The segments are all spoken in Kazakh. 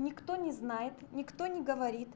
Никто не знает, никто не говорит.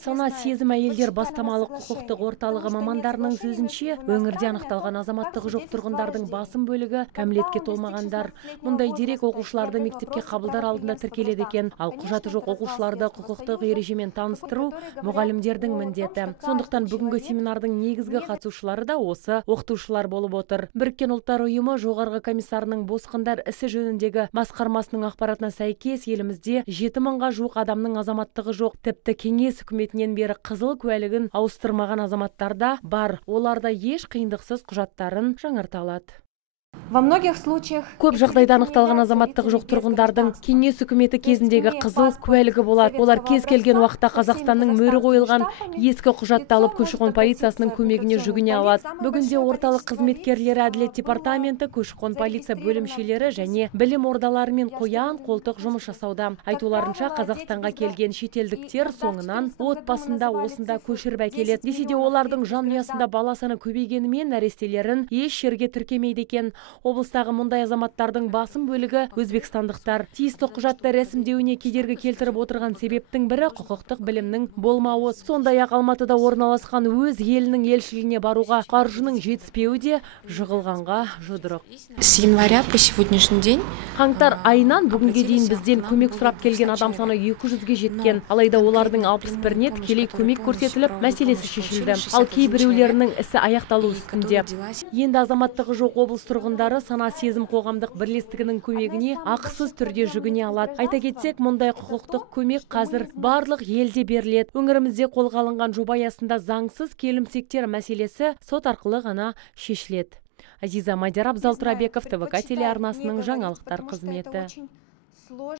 Сана сезім әйелдер бастамалы құқықтық орталығы мамандарының сөзінше, өңірде анықталған азаматтығы жоқ тұрғындардың басым бөлігі кәмелетке толмағандар. Мұндай дерек оқушыларды мектепке қабылдар алдында тіркеледі екен, ал құжаты жоқ оқушыларды құқықтық ережемен таныстыру мұғалімдердің міндеті. Сондықтан бүгінгі семинардың негізгі қатысушылары да осы оқытушылар болып отыр. Біріккен ұлттар ұйымы жоғарғы комиссарының босқындар ісі жөніндегі басқармасының ақпаратына сәйкес елімізде 7 мыңға жуық адамның азаматтығы жоқ. Тіпті кеңес үкіметінен бері қызыл куәлігін ауыстырмаған азаматтарда бар. Оларда еш қиындықсыз құжаттарын жаңарта алады. Көп жағдайда анықталған азаматтығы жоқ тұрғындардың кеңес үкіметі кезіндегі қызыл куәлігі болады. Олар кез келген уақытта Қазақстанның мөрі қойылған ескі құжатты алып көші-қон полициясының көмегіне жүгіне алады. Бүгінде орталық қызметкерлері, әділет департаменті, көші-қон полиция бөлімшелері және білім ордаларымен қоян-қолтық жұмыс жасауда. Айтуларынша, Қазақстанға келген шетелдіктер соңынан отбасында осында көшіріп әкеледі. Десе де олардың жанұясында бала саны көбейгенімен нәрестелерін еш жерге тіркемейді екен. Облыстағы мұндай азаматтардың басым бөлігі өзбекстандықтар. Тиісті құжатты рәсімдеуіне кедергі келтіріп отырған себептің бірі құқықтық білімнің болмауы. Сондай-ақ Алматыда орналасқан өз елінің елшілігіне баруға қаржының жетіспеуі де жығылғанға жұдырық. С января по сегодняшний день Қаңтар айынан бүгінге дейін бізден көмек сұрап келген адам саны 200-ге жеткен. Алайда олардың 61-не тікелей көмек көрсетіліп, мәселесі шешілді. Ал кейбіреулерінің ісі аяқталу үстінде. Енді азаматтығы жоқ облыс тұрғындары Сана сезім қоғамдық бірлестігінің көмегіне ақысыз түрде жүгіне алады. Айта кетсек, мұндай құқықтық көмек қазір барлық елде беріледі. Өңірімізде қолға алынған жоба аясында заңсыз келімсектер мәселесі сот арқылы ғана шешіледі. Азиза Мадияр, Абзал Тұрабеков, ТВК телеарнасының жаңалықтар қызметі.